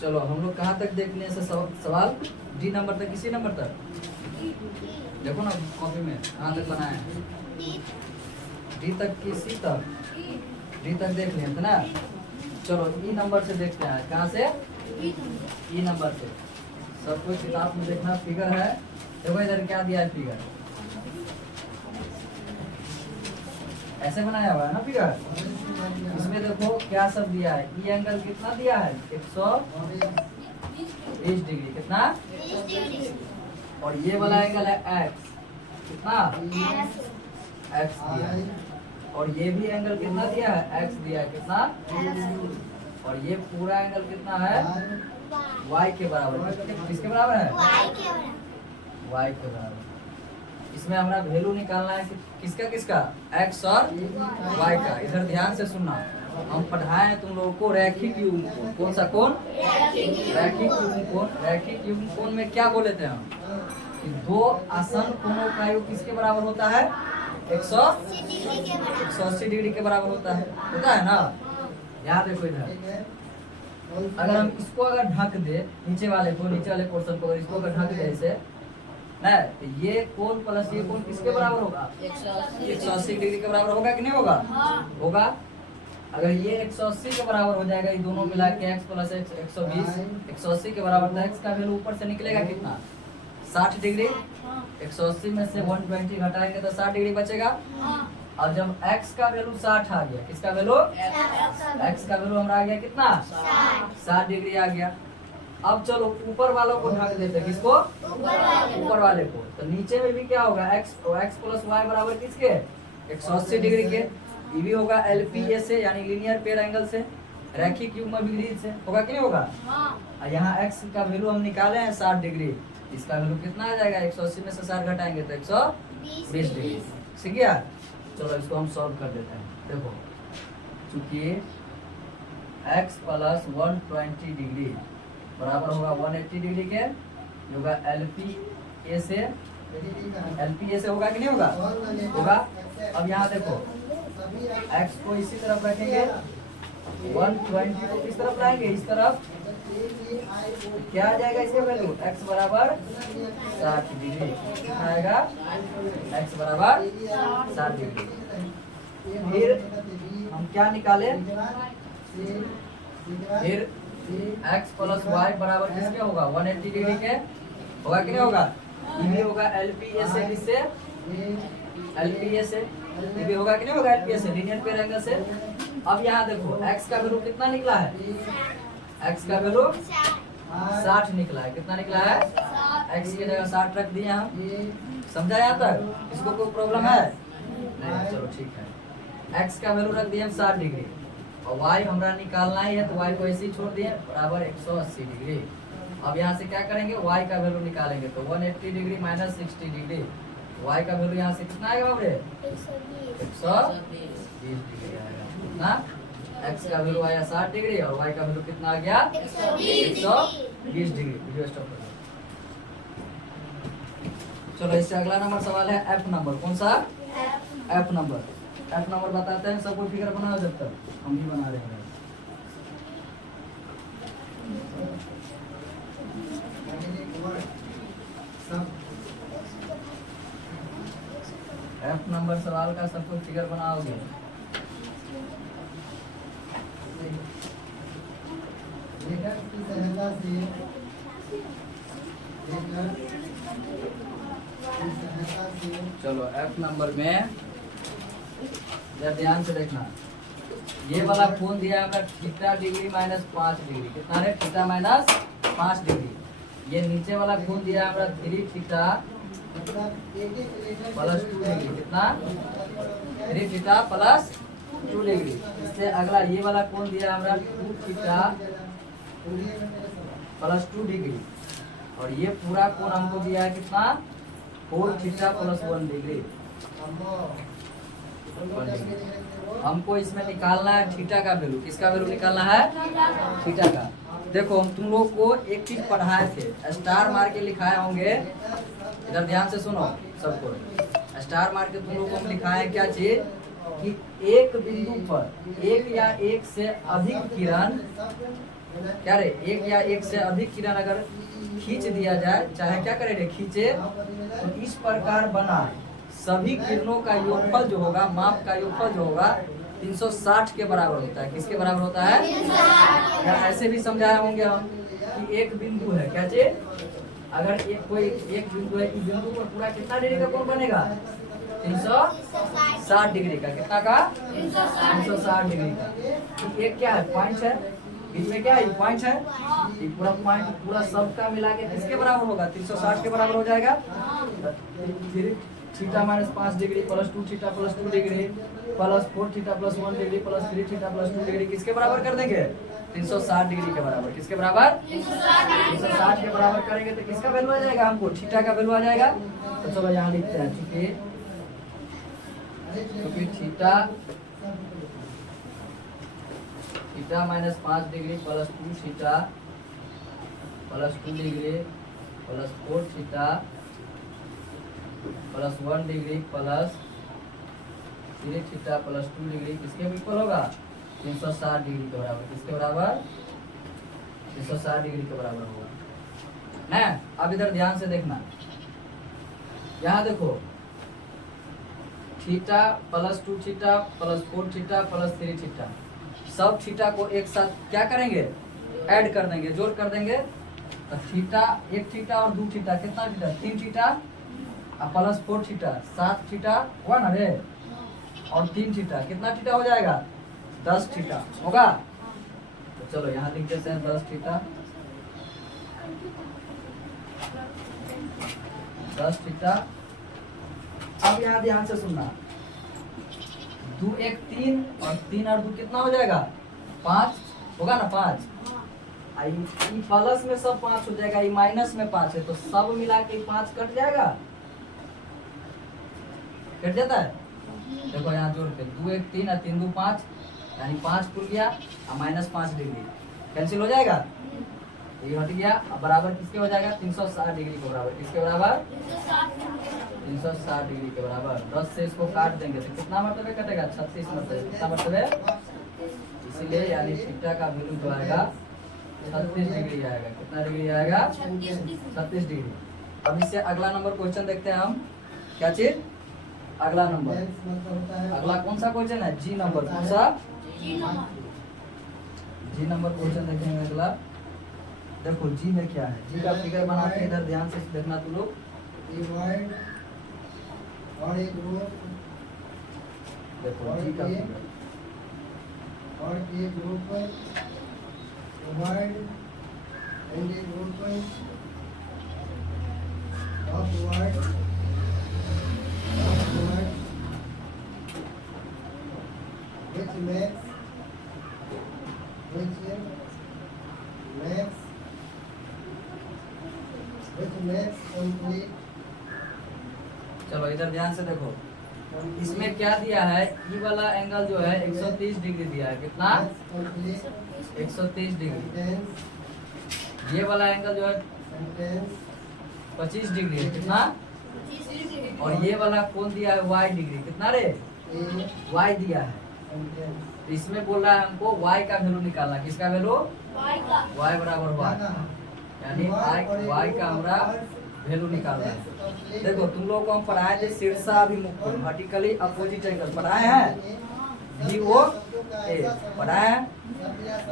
चलो हम लोग कहाँ तक देखने से सवाल डी नंबर तक, किसी नंबर तक देखो ना कॉपी में कहाँ तक बनाए हैं, डी तक की सी तक, डी तक देख लिए थे ना। चलो ई नंबर से देखते हैं, कहाँ से, ई नंबर से। सब कोई किताब में देखना, फिगर है देखो इधर क्या दिया है फिगर, ऐसे बनाया हुआ है ना फिगर। इसमें देखो क्या सब दिया है, ई एंगल कितना दिया है 120 डिग्री, कितना, और ये वाला एंगल है एक्स, कितना एक्स दिया है, और ये भी एंगल कितना दिया है एक्स दिया है, कितना, और ये पूरा एंगल कितना है y के बराबर, किसके बराबर है, y के बराबर। इसमें हमारा वैल्यू निकालना है कि किसका किसका, x और y का। इधर ध्यान से सुनना, हम पढ़ाए तुम लोगों को रैखिक युग्म कोण, कौन सा कोण, रैखिक युग्म कोण। रैखिक युग्म कोण में क्या बोले थे हम कि दो आसन कोणों का योग किसके बराबर होता है, 180 डिग्री के बराबर होता है ना। याद देखो इधर, अगर हम इसको अगर ढक दे, नीचे वाले पोर्शन को अगर इसको अगर ढक दे ऐसे ना, तो ये कोण प्लस ये कोण किसके बराबर होगा, 180 डिग्री के बराबर होगा कि नहीं होगा, होगा। अगर ये 180 के बराबर हो जाएगा, ये दोनों मिला के x प्लस x 120, 180 के बराबर, तो x का वैल्यू ऊपर से निकलेगा कितना, 60 डिग्री। 180 में से 120 घटाएंगे तो 60 डिग्री बचेगा। और जब x का वैल्यू 60 आ गया, किसका वैल्यू, x का वैल्यू हमारा आ गया कितना, 60 डिग्री आ गया। अब चलो ऊपर वालों को ढक देते, किसको, ऊपर वाले को। तो नीचे में भी क्या होगा, x प्लस y बराबर किसके, 180 डिग्री के। ये भी होगा LPA से, यानी लीनियर पेयर एंगल से, रैखिक युग्म विधि से, होगा कि नहीं होगा। और यहाँ x का वैल्यू हम निकाले हैं 60 डिग्री, इसका वैल्यू कितना आ जाएगा, 180 में से 60 घटाएंगे तो 120 डिग्री। ठीक है, चलो इसको हम सॉल्व कर देते हैं। देखो चूंकि x प्लस 120 डिग्री बराबर होगा 180 डिग्री के, होगा LPA से होगा कि नहीं होगा, होगा। अब यहाँ देखो x को इसी तरफ रखेंगे, 120 को किस तरफ लाएंगे, इस तरफ, क्या आ जाएगा इसका वैल्यू, x बराबर 60 डिग्री, कितना आएगा, x बराबर 60 डिग्री। फिर हम क्या निकाले, फिर x प्लस y बराबर किसके होगा, 180 डिग्री के, होगा कि नहीं होगा। ये भी होगा LPA से, किससे, LPA से, ये भी होगा कि नहीं होगा, LPA से, लीनियर पेयर एंगल से। अब यहाँ देखो x का वैल्यू कितना निकला है, x का वैल्यू 60 निकला है, कितना निकला है, x की जगह 60 रख दिए हम। समझा यहाँ तक, इसको कोई प्रॉब्लम है नहीं, चलो ठीक है। x का वैल्यू रख दिए हम 60 डिग्री, और y हमारा निकालना ही है, तो y को ऐसे ही छोड़ दिए, बराबर 180 डिग्री। अब यहाँ से क्या करेंगे, y का वैल्यू निकालेंगे, तो 180 डिग्री माइनस 60 डिग्री, y का वैल्यू यहाँ से कितना आएगा बाबरे, 120 डिग्री आएगा। कितना, x का वैल्यू आया 60 डिग्री, और y का वैल्यू कितना आ गया, 120 डिग्री। वीडियो स्टॉप कर दो। चलो इससे अगला नंबर सवाल है f नंबर, कौन सा, f नंबर। f नंबर बताते हैं, सब कोई फिगर बनाओ, जब तक हम भी बना रहे हैं। f नंबर सवाल का सब कुछ फिगर बनाओगे। चलो f नंबर में जरा ध्यान से देखना, ये वाला कोण दिया है थीटा डिग्री माइनस 5 डिग्री, कितना है, थीटा माइनस 5 डिग्री। ये नीचे वाला कोण दिया है 3 थीटा प्लस 2 डिग्री, कितना, 3 थीटा प्लस 2 डिग्री। इससे अगला ये वाला कोण दिया है 2 थीटा प्लस 2 डिग्री, और ये पूरा कोण हमको दिया है कितना, 4 थीटा प्लस 1 डिग्री। हमको इसमें निकालना है थीटा का वैल्यू, किसका वैल्यू निकालना है, थीटा का। देखो हम तुम लोग को एक चीज पढ़ाए थे, स्टार मार के लिखाए होंगे, इधर ध्यान से सुनो सबको, स्टार मार के तुम लोग को हम लिखाए क्या चीज, कि एक बिंदु पर एक या एक से अधिक किरण क्या रे, एक या एक से अधिक किरण अगर खींच दिया जाए, चाहे क्या करे रे, खींचे, तो इस प्रकार बना सभी किरणों का योगफल जो होगा, माप का योगफल जो होगा 360 के बराबर होता है। किसके बराबर होता है? या ऐसे भी समझाए होंगे हम कि एक बिंदु है, क्या चीज, अगर कोई एक बिंदु है, इस बिंदु पर पूरा कितना डिग्री का कोण बनेगा? 360 डिग्री का। कितना का? 360 डिग्री का। एक क्या है? पॉइंट है, बीच में क्या है? पॉइंट है। ये पूरा पॉइंट पूरा सबका मिला के किसके बराबर होगा? 360 के बराबर हो जाएगा। फिर theta minus 5 degree plus 2 theta plus 2 degree plus 4 theta plus 1 degree plus 3 theta plus 2 degree किसके बराबर कर देंगे? 360 डिग्री के बराबर। किसके बराबर? 360 के बराबर करेंगे तो किसका वैल्यू आ जाएगा? हमको थीटा का वैल्यू आ जाएगा। तो चलो यहाँ लिखते हैं, क्योंकि theta minus 5 degree plus 2 theta plus 2 degree plus 4 theta plus 1 degree plus 3 theta plus 2 degree किसके इक्वल होगा? 360 डिग्री के बराबर। किसके बराबर? 360 डिग्री के बराबर होगा ना। अब इधर ध्यान से देखना, यहाँ देखो, theta plus 2 theta plus 4 theta plus 3 theta, सब थीटा को एक साथ क्या करेंगे? ऐड कर देंगे, जोड़ कर देंगे। तो थीटा, एक थीटा और 2 थीटा, कितना theta? 3 theta plus 4 theta, 7 theta हुआ ना रे, और 3 थीटा, कितना थीटा हो जाएगा? 10 थीटा होगा। तो चलो यहाँ लिख देते हैं 10 थीटा, 10 थीटा। अब यहाँ ध्यान से सुनना, 2 1 3 और 3 और 2 कितना हो जाएगा? 5 होगा ना, 5। ई प्लस में सब 5 हो जाएगा, ई माइनस में 5 है, तो सब मिला के 5 कट जाएगा, कट जाता है। देखो यहाँ जोड़ के 2 1 3 और 3 2 5, यानी 5 खुल गया और माइनस 5 डिग्री कैंसिल हो जाएगा, ये हट गया। अब बराबर किसके हो जाएगा? 360 डिग्री के बराबर। किसके बराबर? 360 डिग्री के बराबर। 10 से इसको काट देंगे तो कितना मरतबे कटेगा? 36 मरतबे। कितना मरतबे? इसीलिए यानी थीटा का वैल्यू जो आएगा 36 डिग्री आएगा। कितना डिग्री आएगा? 36 डिग्री। अब इससे अगला नंबर क्वेश्चन देखते हैं हम, क्या चीज? अगला नंबर, अगला कौन सा क्वेश्चन है? जी नंबर। कौन सा? जी नंबर क्वेश्चन देखेंगे अगला। देखो जी में क्या है, जी का फिगर बनाते हैं, इधर ध्यान से देखना तुम लोग। और एक रो, देखो जी का फिगर, और एक रो पर डिवाइड एंड एक रो पर अपवर्ड which makes complete। चलो इधर ध्यान से देखो, इसमें क्या दिया है? ई वाला एंगल जो है 130 डिग्री दिया है। कितना? 130 डिग्री। ये वाला एंगल जो है 25 डिग्री है। कितना? और ये वाला कौन दिया है? y degree. कितना रे? y दिया है। तो इसमें बोल रहा है हमको y का वैल्यू निकालना। किसका वैल्यू? y बराबर हुआ, यानी y का हमारा वैल्यू निकालना है। देखो तुम लोगों को हम पढ़ाए थे शीर्षाभिमुख कोण, वर्टिकली अपोजिट एंगल पढ़ाए हैं, VOA पढ़ाए हैं।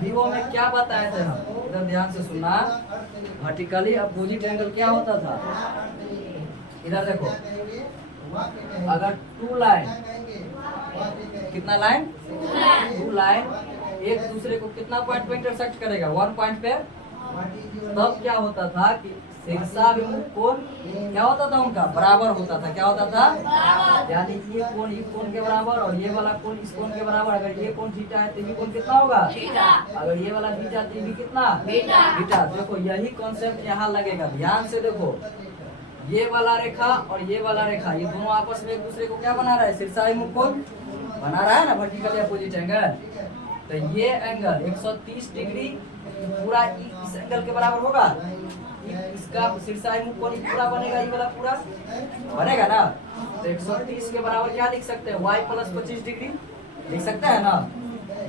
VO में क्या बताए थे हम? इधर ध्यान से सुनना, वर्टिकली अपोजिट एंगल क्या होता था? इधर देखो, अगर 2 लाइन, कितना लाइन? 2 लाइन एक दूसरे को कितना पॉइंट पे इंटरसेक्ट करेगा? 1 पॉइंट पे। तब क्या होता था कि शीर्षाभिमुख कोण क्या होता था? उनका बराबर होता था। क्या होता था? यानी ये कोण इस कोण के बराबर और ये वाला कोण इस कोण के बराबर। अगर ये कोण थीटा है तो ये कोण कितना होगा? अगर ये वाला बीटा तो ये भी कितना? बीटा। देखो यही कॉन्सेप्ट यहाँ लगेगा, ध्यान से देखो। ये वाला रेखा और ये वाला रेखा, ये दोनों आपस में एक दूसरे को क्या बना रहा है? शीर्षाभिमुख कोण बना रहा है ना, वर्टिकली अपोजिट एंगल। तो ये एंगल 130 डिग्री पूरा इस एंगल के बराबर होगा। इसका शीर्षाभिमुख कोण पूरा बनेगा, ये वाला पूरा बनेगा ना। तो 130 के बराबर क्या लिख सकते हैं? y प्लस 25 डिग्री लिख सकते हैं ना।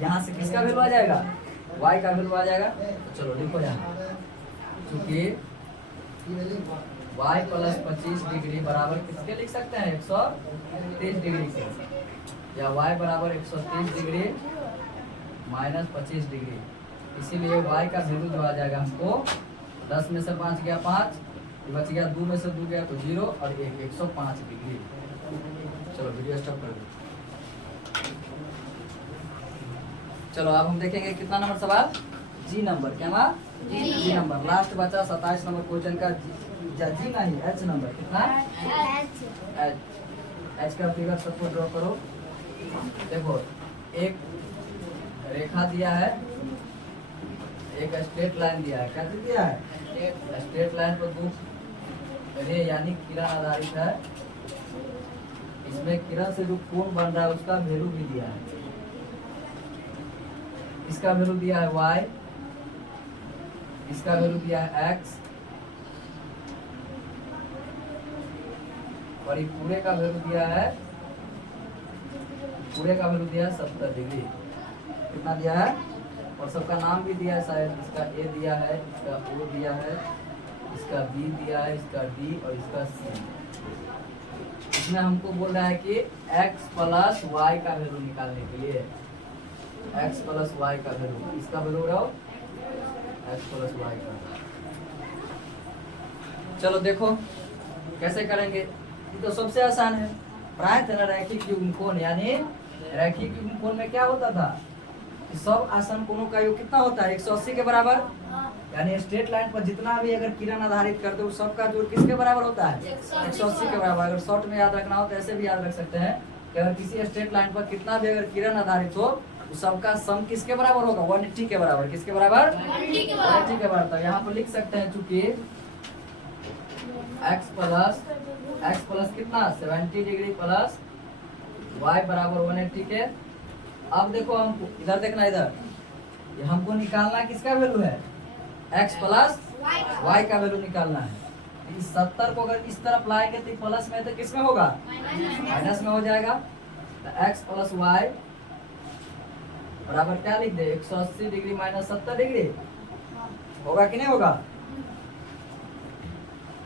यहाँ से किसका वैल्यू आ जाएगा? y का वैल्यू आ जाएगा। तो चलो लिखो यहाँ, चूंकि y प्लस 25 डिग्री बराबर किसके लिख सकते हैं 130 डिग्री के, या y बराबर 130 डिग्री माइनस 25 डिग्री। इसीलिए y का वैल्यू जो आ जाएगा हमको 10 में से 5 गया 5, बच गया 2 में से 2 गया तो 0 और 105 डिग्री। चलो वीडियो स्टॉप कर दो। चलो अब हम देखेंगे कितना नंबर सवाल, जी नंबर, क्या नाम, जी नंबर। लास्ट बचा 27 नंबर क्वेश्चन का जी नहीं एच नंबर, कितना एच का फिगर सबको ड्रॉ करो। देखो एक रेखा दिया है, एक स्ट्रेट लाइन दिया है, क्या दिया है स्ट्रेट लाइन पर 2 रे यानी किरण आधारित है। इसमें किरण से जो कोण बन रहा है उसका वैल्यू भी दिया है, इसका वैल्यू दिया है y, इसका वैल्यू दिया है x, और ये पूरे का वैल्यू दिया है, पूरे का वैल्यू दिया है 70 डिग्री। कितना दिया है, और सबका नाम भी दिया है शायद, इसका a दिया है, इसका o दिया है, इसका b दिया है, इसका d और इसका c। इसमें हमको बोल रहा है कि x प्लस y का वैल्यू निकालने के लिए, x प्लस y का वैल्यू, इसका वैल्यू रहो x प्लस y का। चलो देखो कैसे करेंगे, ये तो सबसे आसान है। प्रायः रैखिक युग्मकोण, यानी रैखिक युग्मकोण में क्या होता था कि सब आसन कोणों का योग कितना होता है 180 के बराबर, यानी स्ट्रेट लाइन पर जितना भी अगर किरण आधारित करते हो सबका जोड़ किसके बराबर होता है 180 के बराबर। अगर शॉर्ट में याद रखना हो तो ऐसे भी याद रख सकते हैं कि अगर किसी स्ट्रेट लाइन पर कितना भी अगर किरण आधारित हो तो सबका सम किसके बराबर होगा 180 के बराबर। किसके बराबर 180 के बराबर। तो यहाँ पर लिख सकते हैं चूंकि x प्लस कितना 70 डिग्री प्लस y बराबर 180 के। अब देखो हमको इधर देखना, इधर ये हमको निकालना किसका वैल्यू है x प्लस y का वैल्यू निकालना है। इस 70 को अगर इस तरफ लाएंगे तो प्लस में तो किसमें होगा माइनस में हो जाएगा। तो x प्लस y बराबर क्या लिख दे 180 डिग्री माइनस 70 डिग्री, होगा कि नहीं होगा।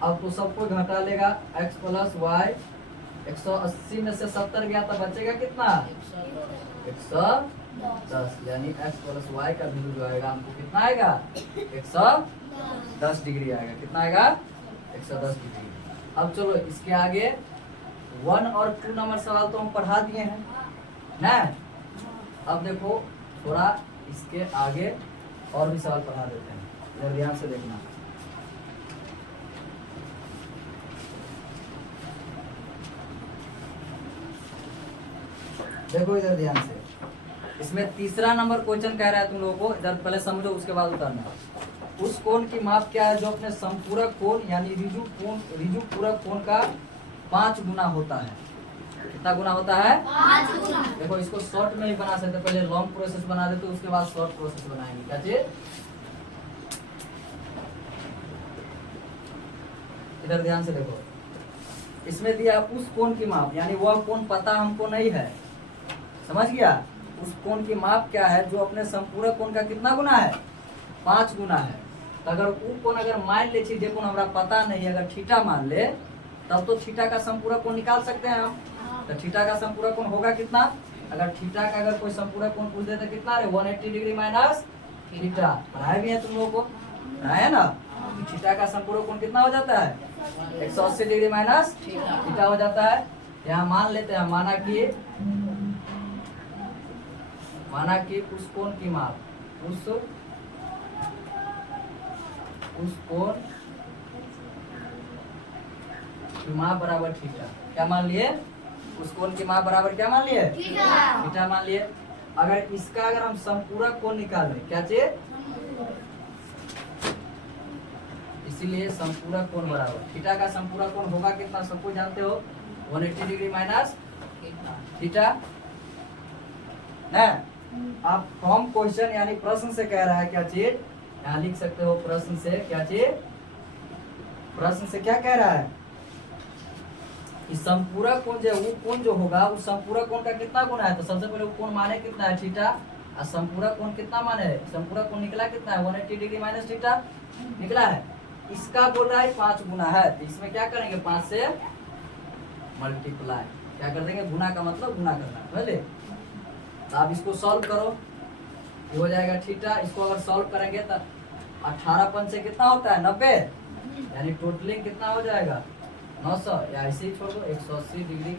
अब तो सबको घटा लेगा, x प्लस y 180 में से 70 गया तो बचेगा कितना 110, यानी x प्लस y का वैल्यू जो आएगा हमको कितना आएगा 110 डिग्री आएगा। कितना आएगा 110 डिग्री। अब चलो इसके आगे 1 और 2 नंबर सवाल तो हम पढ़ा दिए हैं ना। अब देखो थोड़ा इसके आगे और भी सवाल पढ़ा देते हैं, इधर ध्यान से देखना। देखो इधर ध्यान से, इसमें तीसरा नंबर क्वेश्चन कह रहा है तुम लोगों को, इधर पहले समझो उसके बाद उतारना। उस कोण की माप क्या है जो अपने संपूरक कोण यानी रिजु पूरक कोण का 5 गुना होता है। कितना गुना होता है 5 गुना। देखो इसको शॉर्ट में ही बना सकते, पहले लॉन्ग प्रोसेस बना देते उसके बाद शॉर्ट प्रोसेस बनाएंगे। क्या चीज, इधर ध्यान से देखो, इसमें दिया उस कोण की माप, यानी वह कोण पता हमको नहीं है, समझ गया। उस कोण की माप क्या है जो अपने संपूरक कोण का कितना गुना है 5 गुना है। तो अगर वो कोण अगर मान ले थीटा कोण हमारा पता नहीं, अगर थीटा मान ले तब तो थीटा का संपूरक कोण निकाल सकते हैं हम। तो थीटा का संपूरक कोण होगा कितना, अगर थीटा का अगर कोई संपूरक कोण पूछ दे तो कितना है 180 डिग्री माइनस थीटा। पढ़ाए भी है तुम लोगों को, पढ़ाया ना। थीटा का संपूरक कोण कितना हो जाता है 180 डिग्री माइनस थीटा हो जाता है। यहाँ मान लेते हैं, माना कि उस कोण की माप, उस कोण की माप बराबर थीटा। क्या मान लिए, उस कोण की माप बराबर क्या मान लिए थीटा मान लिए। अगर इसका अगर हम संपूरक कोण निकाल लें, क्या चाहिए, इसीलिए संपूरक कोण बराबर थीटा का संपूरक कोण होगा कितना सबको जानते हो 180 डिग्री माइनस थीटा ना। आप फ्रॉम क्वेश्चन यानी प्रश्न से कह रहा है क्या चीज, यहाँ लिख सकते हो प्रश्न से क्या चीज, प्रश्न से क्या कह रहा है कि संपूरक कोण जो वो कोण जो होगा उस संपूरक कोण का कितना गुना है। तो सबसे पहले वो कोण माने कितना है थीटा, और संपूरक कोण कितना माने है, संपूरक कोण निकला कितना है 180 डिग्री माइनस थीटा निकला है। इसका बोल रहा है 5 गुना है, तो इसमें क्या करेंगे 5 से मल्टीप्लाई, क्या कर देंगे गुना का मतलब गुना करना, समझे। तो आप इसको सॉल्व करो, ये हो जाएगा थीटा। इसको अगर सॉल्व करेंगे तो 18 पन से कितना होता है 90, यानी टोटलिंग कितना हो जाएगा 900, या ऐसे ही छोड़ दो 180 डिग्री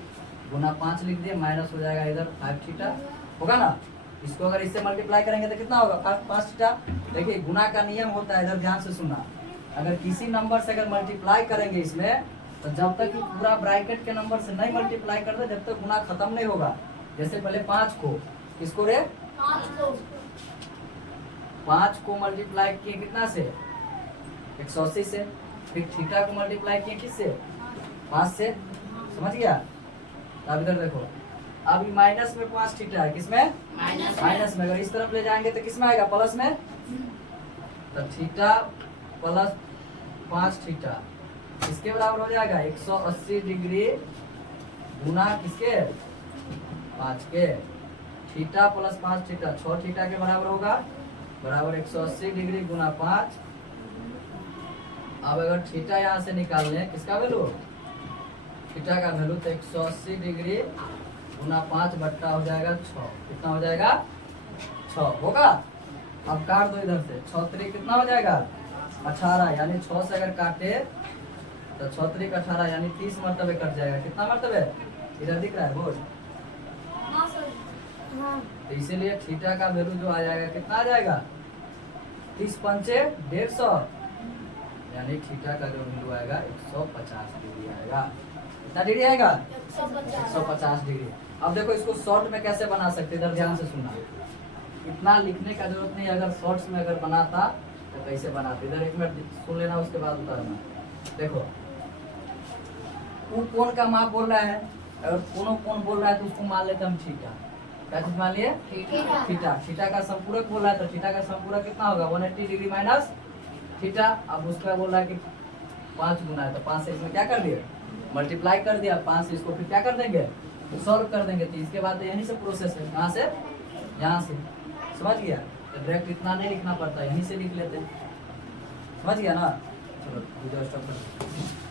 गुना 5 लिख दिए, माइनस हो जाएगा इधर 5 थीटा होगा ना। इसको अगर इससे मल्टीप्लाई करेंगे तो कितना होगा 5 थीटा। देखिए गुना का नियम होता है, इधर ध्यान से सुनना, अगर किसी नंबर से अगर मल्टीप्लाई करेंगे इसमें, तो जब तक कि पूरा ब्रैकेट के नंबर से नहीं मल्टीप्लाई कर दे, जब तक गुना खत्म नहीं होगा। जैसे पहले 5 को, किसको रे 5 को मल्टीप्लाई किए कितना से 180 से, फिर थीटा को मल्टीप्लाई किए किससे 5 से, समझ गया। अब इधर देखो, अब माइनस में 5 थीटा है, किसमें माइनस में, अगर इस तरफ ले जाएंगे तो किसमें आएगा प्लस में, तो थीटा प्लस 5 थीटा इसके बराबर हो जाएगा 180 डिग्री गुना किसके 5 के, थीटा प्लस 5 थीटा 6 थीटा के बराबर होगा, बराबर 180 डिग्री गुना 5। अब अगर थीटा यहाँ से निकाल लें, किसका वैल्यू थीटा का वैल्यू, तो 180 डिग्री गुना 5 बट्टा हो जाएगा 6, कितना हो जाएगा 6 होगा। अब काट दो इधर से, 6 3 कितना हो जाएगा 18, यानी 6 से अगर काटे तो 6 3 18, यानी 30 मरतबे कट जाएगा। कितना मरतबे इधर दिख रहा है बोल, तो इसीलिए थीटा का वैल्यू जो आ जाएगा कितना आ जाएगा 30 पंचे 150, यानी थीटा का जो वैल्यू आएगा 150 डिग्री आएगा। कितना डिग्री आएगा 150 डिग्री। अब देखो इसको शॉर्ट में कैसे बना सकते, इधर ध्यान से सुनना, इतना लिखने का जरूरत नहीं, अगर शॉर्ट्स में अगर बनाता तो कैसे बनाते, इधर 1 मिनट सुन लेना, उसके बाद उतारना। देखो वो कोण का माप बोल रहा है, अगर कोण बोल रहा है तो उसको मान लेते हम थीटा, क्या चीज मान लिए थीटा। थीटा का संपूरक बोल रहा है, तो थीटा का संपूरक कितना होगा 180 डिग्री माइनस थीटा। अब उसका बोल रहा है कि 5 गुना है, तो 5 से इसमें क्या कर दिया मल्टीप्लाई कर दिया, 5 से इसको फिर क्या कर देंगे सॉल्व कर देंगे। तो इसके बाद यहीं से प्रोसेस है, कहाँ से यहाँ से, समझ गया। तो डायरेक्ट इतना नहीं लिखना पड़ता, यहीं से लिख लेते हैं, समझ गया ना। चलो वीडियो स्टॉप कर।